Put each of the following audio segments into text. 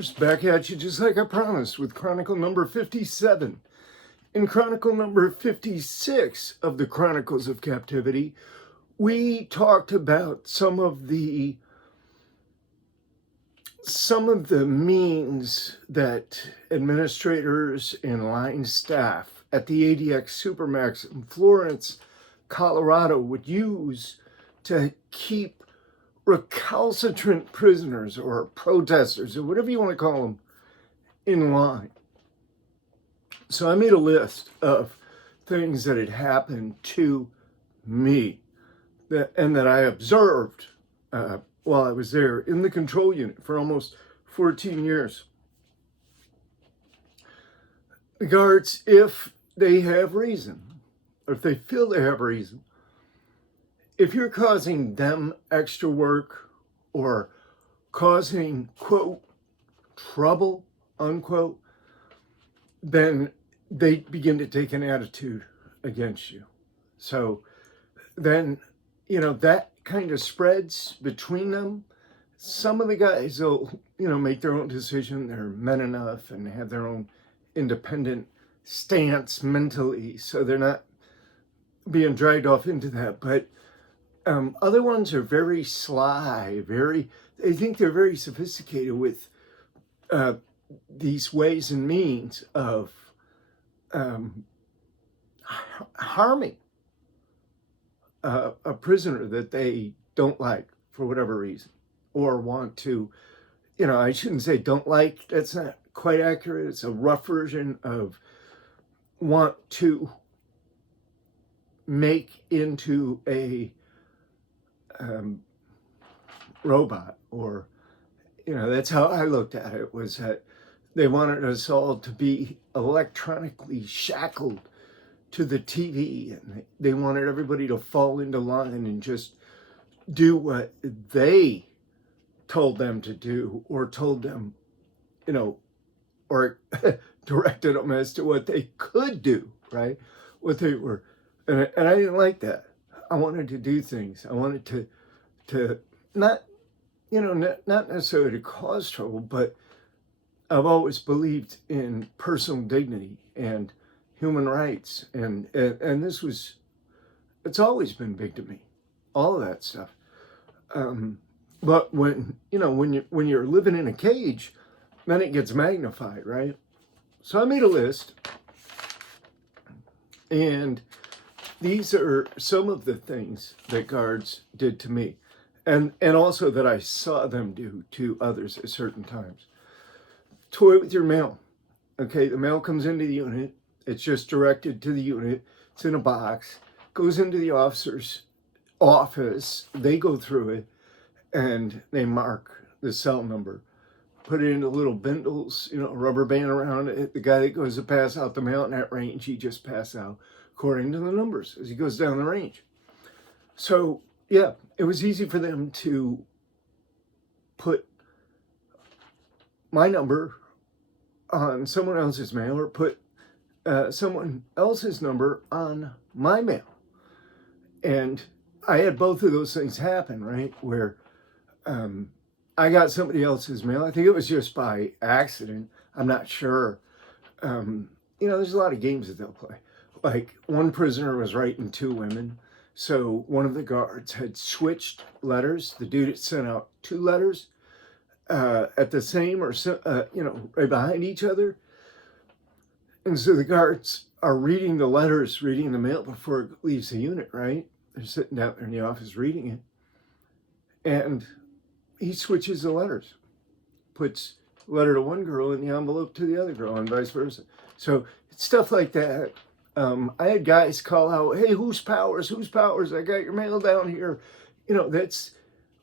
listeners, back at you just like I promised with Chronicle number 57. In Chronicle number 56 of the Chronicles of Captivity, we talked about some of the means that administrators and line staff at the ADX Supermax in Florence, Colorado would use to keep recalcitrant prisoners or protesters or whatever you want to call them in line. So I made a list of things that had happened to me and that I observed while I was there in the control unit for almost 14 years. The guards, if they have reason, or if they feel they have reason, if you're causing them extra work or causing, quote, trouble, unquote, then they begin to take an attitude against you. So then, that kind of spreads between them. Some of the guys will, make their own decision. They're men enough and have their own independent stance mentally, so they're not being dragged off into that. But other ones are very sly, they think they're very sophisticated with these ways and means of harming a prisoner that they don't like for whatever reason, or want to, I shouldn't say don't like, that's not quite accurate. It's a rough version of want to make into a robot, or that's how I looked at it, was that they wanted us all to be electronically shackled to the TV, and they wanted everybody to fall into line and just do what they told them to do, or told them, or directed them as to what they could do, right? What they were, and I didn't like that. I wanted to do things. I wanted to not, not necessarily to cause trouble, but I've always believed in personal dignity and human rights, and it's always been big to me, all of that stuff. But when you're living in a cage, then it gets magnified, right? So I made a list, and these are some of the things that guards did to me, and also that I saw them do to others at certain times. Toy with your mail. Okay, the mail comes into the unit. It's just directed to the unit. It's in a box, goes into the officer's office. They go through it, and they mark the cell number, put it into little bindles, a rubber band around it. The guy that goes to pass out the mail in that range, he just pass out according to the numbers as he goes down the range. So yeah, it was easy for them to put my number on someone else's mail, or put someone else's number on my mail. And I had both of those things happen, right? Where I got somebody else's mail. I think it was just by accident. I'm not sure. There's a lot of games that they'll play. Like, one prisoner was writing two women. So one of the guards had switched letters. The dude had sent out two letters at the same, or right behind each other. And so the guards are reading the letters, reading the mail before it leaves the unit, right? They're sitting down there in the office reading it. And he switches the letters, puts a letter to one girl in the envelope to the other girl, and vice versa. So it's stuff like that. I had guys call out, "Hey, who's Powers? I got your mail down here." That's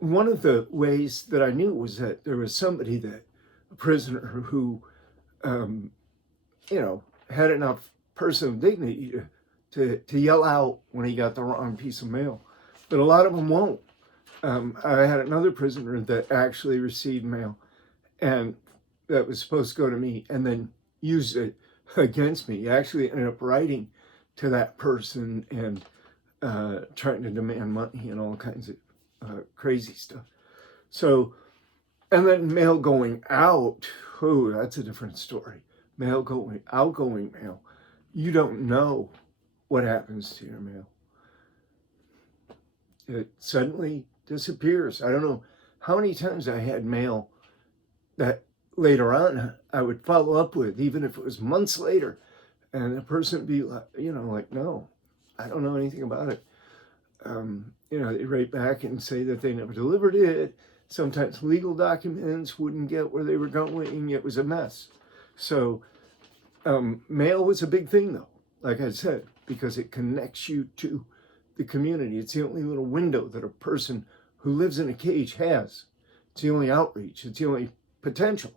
one of the ways that I knew, was that there was somebody, a prisoner who, had enough personal dignity to yell out when he got the wrong piece of mail. But a lot of them won't. I had another prisoner that actually received mail, and that was supposed to go to me, and then used it against me. He actually ended up writing to that person and trying to demand money and all kinds of crazy stuff. So And then mail going out, oh, that's a different story. Outgoing mail, you don't know what happens to your mail. It suddenly disappears. I don't know how many times I had mail that later on I would follow up with, even if it was months later, and the person would be like, like, no, I don't know anything about it. They write back and say that they never delivered it. Sometimes legal documents wouldn't get where they were going. It was a mess. So mail was a big thing, though, like I said, because it connects you to the community. It's the only little window that a person who lives in a cage has. It's the only outreach. It's the only potential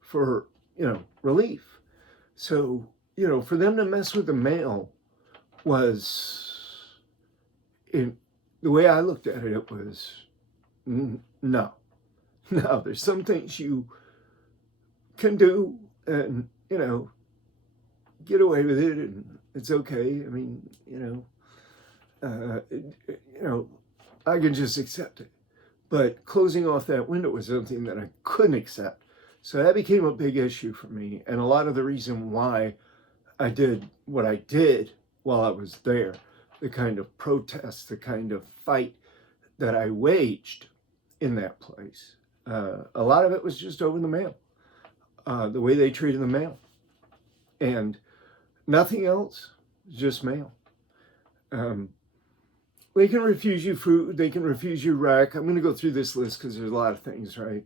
for, relief. So, for them to mess with the mail was, the way I looked at it, it was, no. There's some things you can do and, get away with it, and it's okay. I mean, I can just accept it. But closing off that window was something that I couldn't accept. So that became a big issue for me, and a lot of the reason why I did what I did while I was there, the kind of protest, the kind of fight that I waged in that place. A lot of it was just over the mail, the way they treated the mail, and nothing else, just mail. They can refuse you food, they can refuse you rec. I'm going to go through this list because there's a lot of things, right?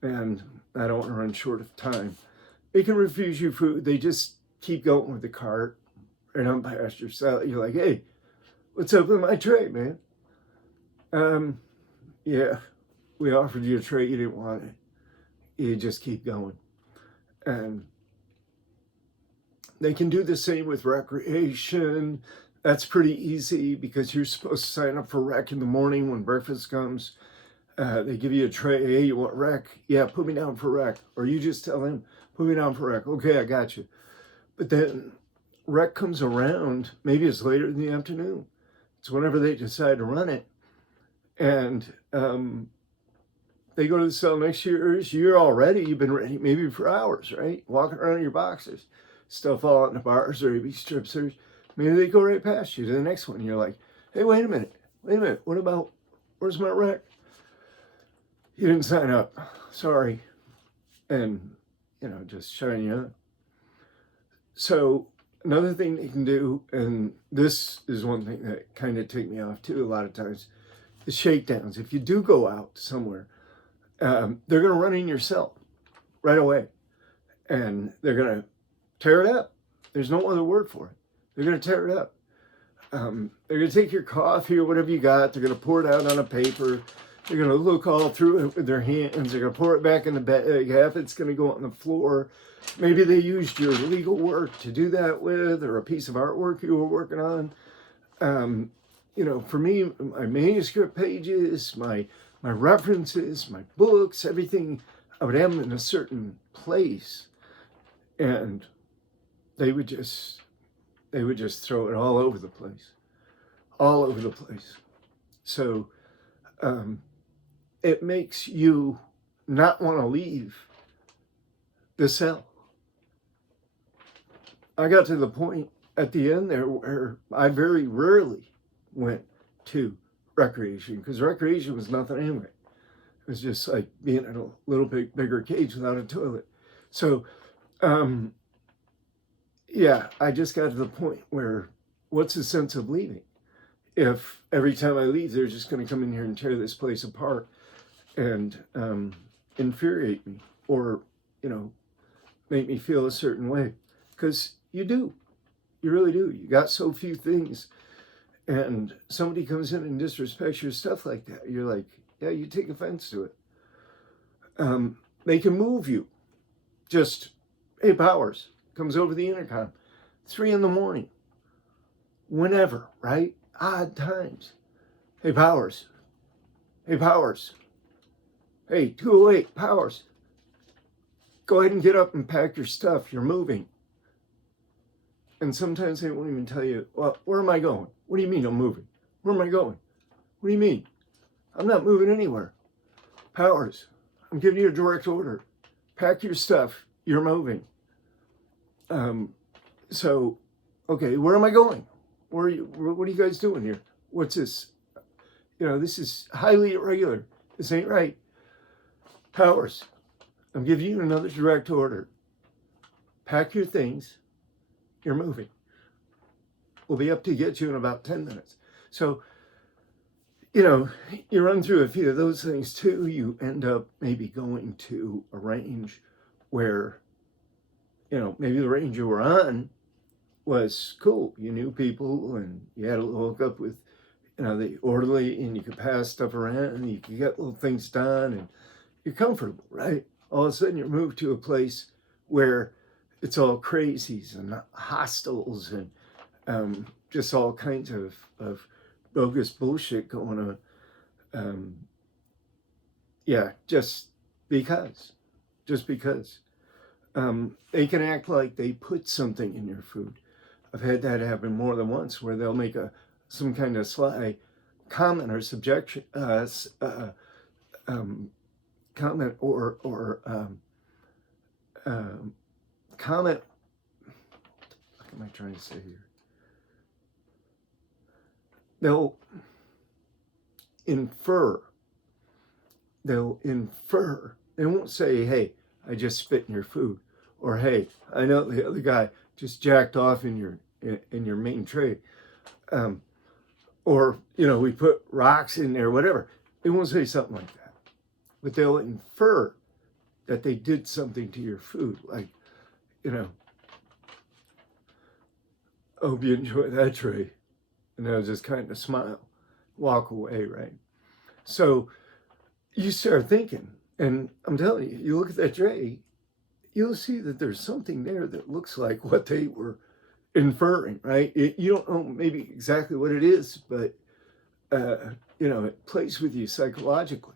And I don't want to run short of time. They can refuse you food, they just keep going with the cart right on past your salad. You're like, hey, what's up with my tray, man? Yeah, we offered you a tray, you didn't want it. You just keep going. And they can do the same with recreation. That's pretty easy because you're supposed to sign up for rec in the morning when breakfast comes. They give you a tray. Hey, you want rec? Yeah, put me down for rec. Or you just tell them, put me down for rec. Okay, I got you. But then rec comes around, maybe it's later in the afternoon. It's whenever they decide to run it. And they go to the cell next to yours. You've been ready maybe for hours, right? Walking around in your boxers. Stuff all out in the bars or maybe strip search. Maybe they go right past you to the next one. You're like, hey, wait a minute. Where's my rec? You didn't sign up. Sorry. And, just shutting you up. So another thing they can do, and this is one thing that kind of take me off too a lot of times, is shakedowns. If you do go out somewhere, they're going to run in your cell right away. And they're going to tear it up. There's no other word for it. They're going to tear it up. They're going to take your coffee or whatever you got. They're going to pour it out on a paper. They're going to look all through it with their hands. They're going to pour it back in the bag. Half it's going to go on the floor. Maybe they used your legal work to do that with, or a piece of artwork you were working on. For me, my manuscript pages, my references, my books, everything, I would have them in a certain place. And they would just throw it all over the place. So it makes you not want to leave the cell. I got to the point at the end there where I very rarely went to recreation, because recreation was nothing anyway. It was just like being in a little bit bigger cage without a toilet. So I just got to the point where what's the sense of leaving if every time I leave they're just going to come in here and tear this place apart and infuriate me, or make me feel a certain way, because you really do. You got so few things, and somebody comes in and disrespects your stuff like that, you're like, yeah, you take offense to it. They can move you. Just, hey, Powers, comes over the intercom, 3 a.m, whenever, right? Odd times. Hey, Powers. Hey, 208, Powers. Go ahead and get up and pack your stuff. You're moving. And sometimes they won't even tell you, well, where am I going? What do you mean I'm moving? Where am I going? What do you mean? I'm not moving anywhere. Powers, I'm giving you a direct order. Pack your stuff. You're moving. So, okay, where am I going? Where are you? What are you guys doing here? What's this? This is highly irregular. This ain't right. Powers, I'm giving you another direct order. Pack your things. You're moving. We'll be up to get you in about 10 minutes. So, you run through a few of those things too. You end up maybe going to a range where, maybe the range you were on was cool. You knew people and you had a little hookup with, the orderly, and you could pass stuff around and you could get little things done and you're comfortable, right? All of a sudden you're moved to a place where it's all crazies and hostels and just all kinds of bogus bullshit going on. Just because. They can act like they put something in your food. I've had that happen more than once, where they'll make some kind of sly comment or subjection, comment or comment. What am I trying to say here? They'll infer. They won't say, hey, I just spit in your food, or hey, I know the other guy just jacked off in your main tray, or we put rocks in there, whatever. They won't say something like that, but they'll infer that they did something to your food, like, hope you enjoy that tray, and they'll just kind of smile, walk away, right? So you start thinking, and I'm telling you, you look at that tray, you'll see that there's something there that looks like what they were inferring, right? You don't know maybe exactly what it is, but, it plays with you psychologically.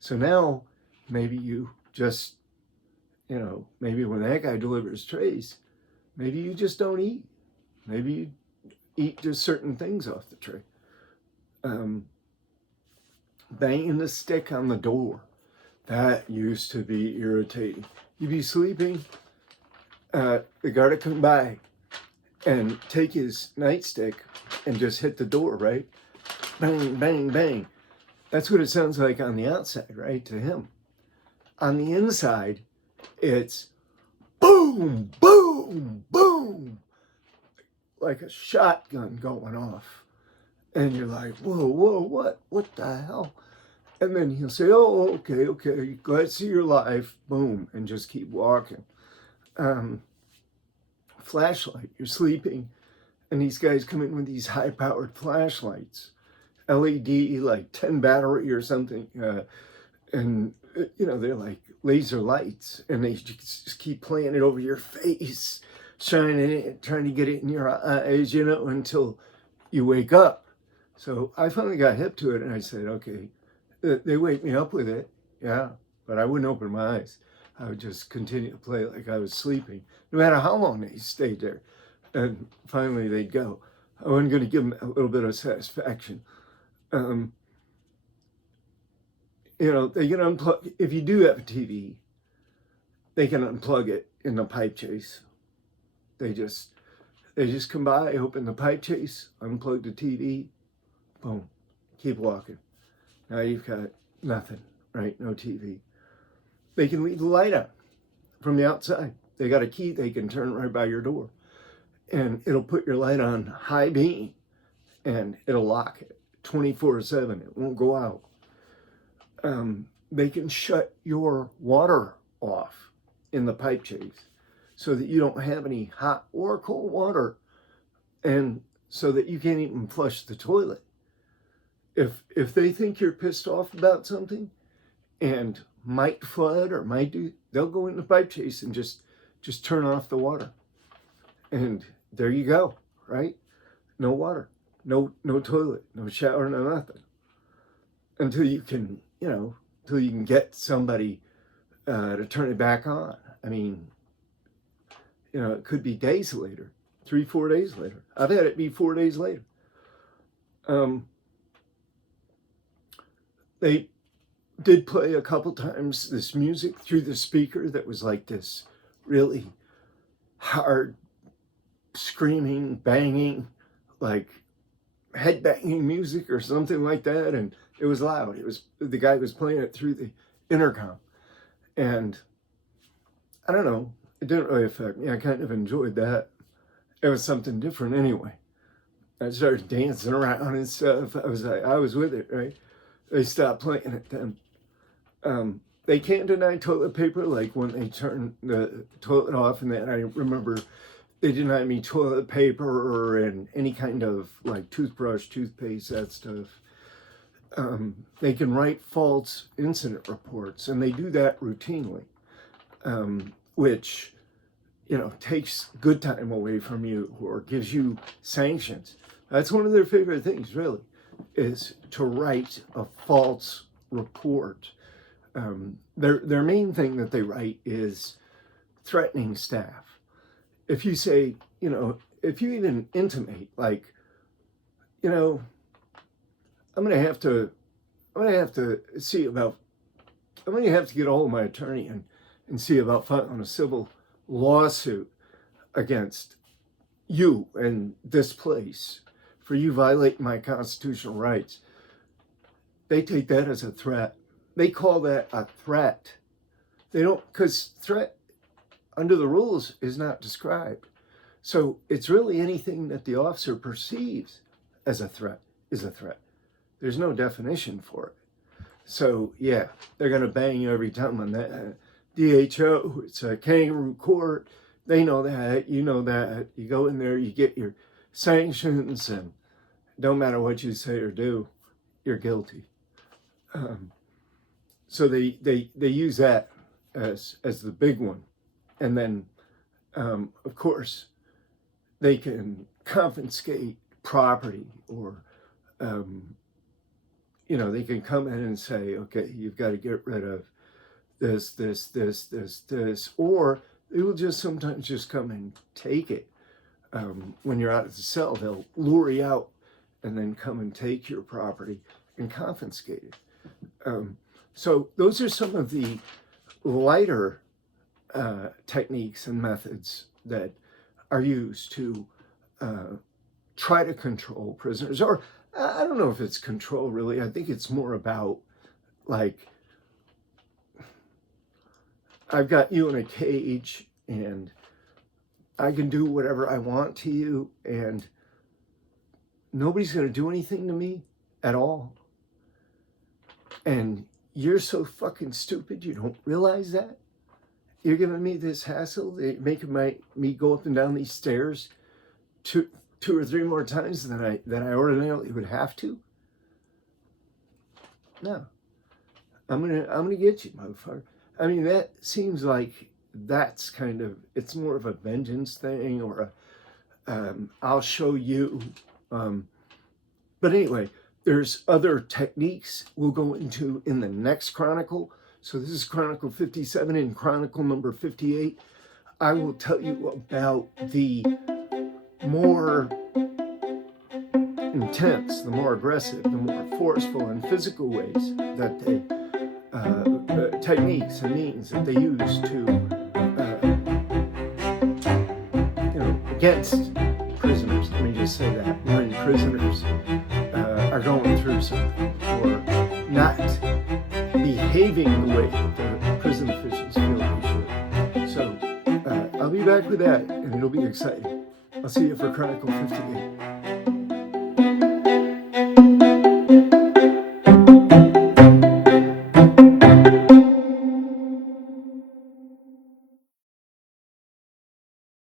So now maybe you just, maybe when that guy delivers trays, maybe you just don't eat. Maybe you eat just certain things off the tray. Banging the stick on the door. That used to be irritating. You'd be sleeping, the guard would come by and take his nightstick and just hit the door, right? Bang, bang, bang. That's what it sounds like on the outside, right, to him. On the inside, it's boom, boom, boom, like a shotgun going off. And you're like, whoa, what the hell? And then he'll say, oh, okay, glad to see you're alive, boom, and just keep walking. Flashlight, you're sleeping, and these guys come in with these high-powered flashlights, LED, like 10 battery or something, and, they're like laser lights, and they just keep playing it over your face, shining it, trying to get it in your eyes, until you wake up. So I finally got hip to it, and I said, okay, they wake me up with it, yeah, but I wouldn't open my eyes. I would just continue to play like I was sleeping, no matter how long they stayed there. And finally they'd go. I wasn't going to give them a little bit of satisfaction. They can unplug, if you do have a TV, they can unplug it in the pipe chase. They just come by, open the pipe chase, unplug the TV, boom, keep walking. Now you've got nothing, right? No TV. They can leave the light on from the outside. They got a key they can turn right by your door. And it'll put your light on high beam and it'll lock it 24/7. It won't go out. They can shut your water off in the pipe chase so that you don't have any hot or cold water, and so that you can't even flush the toilet. If they think you're pissed off about something and might flood or might do, they'll go in the pipe chase and just turn off the water. And there you go, right? No water, no toilet, no shower, no nothing. Until you can, get somebody to turn it back on. I mean, it could be days later, 3-4 days later. I've had it be 4 days later. They did play a couple times this music through the speaker that was like this really hard screaming, banging, like head banging music or something like that, and it was loud. It was, the guy was playing it through the intercom, and I don't know, it didn't really affect me. I kind of enjoyed that. It was something different anyway. I started dancing around and stuff. I was with it, right? They stopped playing it then. They can't deny toilet paper, like when they turn the toilet off, and then I remember they denied me toilet paper and any kind of like toothbrush, toothpaste, that stuff. They can write false incident reports, and they do that routinely, which, takes good time away from you or gives you sanctions. That's one of their favorite things, really, is to write a false report. Their main thing that they write is threatening staff. If you say, if you even intimate, like, I'm going to have to get a hold of my attorney and see about filing a civil lawsuit against you and this place for you violating my constitutional rights. They take that as a threat. They call that a threat. They don't, because threat under the rules is not described. So it's really anything that the officer perceives as a threat is a threat. There's no definition for it. So yeah, they're going to bang you every time on that. DHO, it's a kangaroo court. They know that, you know that. You go in there, you get your sanctions, and don't matter what you say or do, you're guilty. So they use that as the big one. And then, of course, they can confiscate property, or, they can come in and say, okay, you've got to get rid of this, or they will just sometimes just come and take it. When you're out of the cell, they'll lure you out and then come and take your property and confiscate it. So those are some of the lighter techniques and methods that are used to try to control prisoners. Or I don't know if it's control, really. I think it's more about, like, I've got you in a cage and I can do whatever I want to you, and nobody's going to do anything to me at all. And you're so fucking stupid you don't realize that? You're giving me this hassle, making me go up and down these stairs two or three more times than I ordinarily would have to? No. I'm gonna get you, motherfucker. I mean, that seems like that's kind of, it's more of a vengeance thing, or I'll show you. But anyway, there's other techniques we'll go into in the next Chronicle. So this is Chronicle 57. and Chronicle number 58, I will tell you about the more intense, the more aggressive, the more forceful and physical ways that they, techniques and means that they use to, against prisoners. Let me just say that, when prisoners are going through something, or not behaving the way that the prison officials feel they should. So I'll be back with that, and it'll be exciting. I'll see you for Chronicle 58.